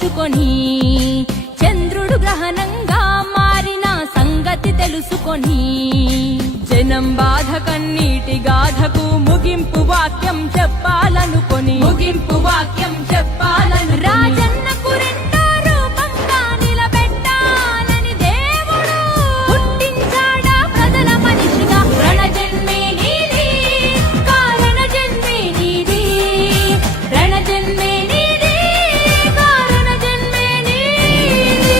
తలుచుకొని చంద్రుడు గ్రహణంగా మారిన సంగతి తెలుసుకొని జనం బాధ కన్నీటి గాథకు ముగింపు వాక్యం చెప్పాలనుకొని రాజన్నకు రెండో రూపంగా నిలబెట్టాలని దేవుడు పుట్టించాడా ప్రజల మనిషిగా. రణజన్మే నీది, కారణ జన్మే నీది, రణజన్మే నీది, కారణ జన్మే నీది.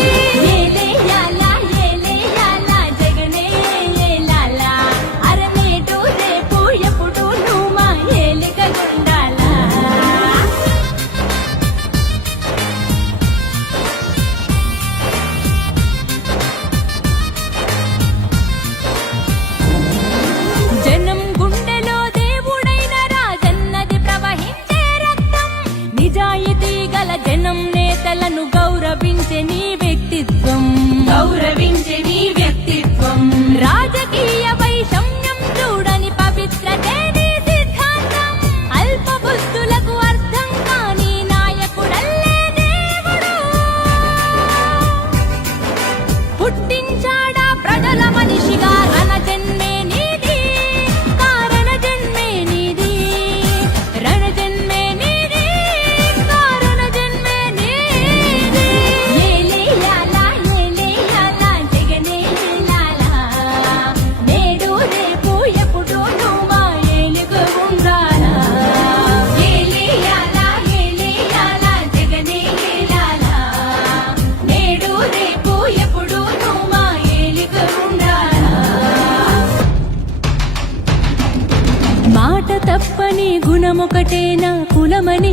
ఏలేయాలా ఏలేయాలా జగనే ఏలాలా, అరనేటు రేపు ఎప్పుడు నువ్వు మా ఏలికగుండాలా. జనం గుండెలో దేవుడైన రాజన్నది ప్రవహించే రక్తం. నిజాయితీ గల జనం నేతలను గౌరవించే నీ వ్యక్తిత్వం రాజకీయ వైషమ్యం చూడని పవిత్రతే నీ సిద్ధాంతం. అల్ప బుద్ధులకు అర్థం కాని నాయకుడల్లే దేవుడు పుట్టించాడా ప్రజల మనిషిగా. రణజన్మే నీది, కారణ జన్మే నీది, రణజన్మే నీది, కారణ జన్మే నీది. ఏలేయాలా ఏలేయాలా జగనే ఏలాలా, నేడు రేపు ఎప్పుడు నువ్వు మా ఏలుగు ఉండాలా. ఏలేయాలా ఏలేయాలా జగనే ఏలాలా, నేడు రేపు ఎప్పుడు నువ్వు మా ఏలుగు ఉండాలా. మాట తప్పని గుణమొకటేనా కులమని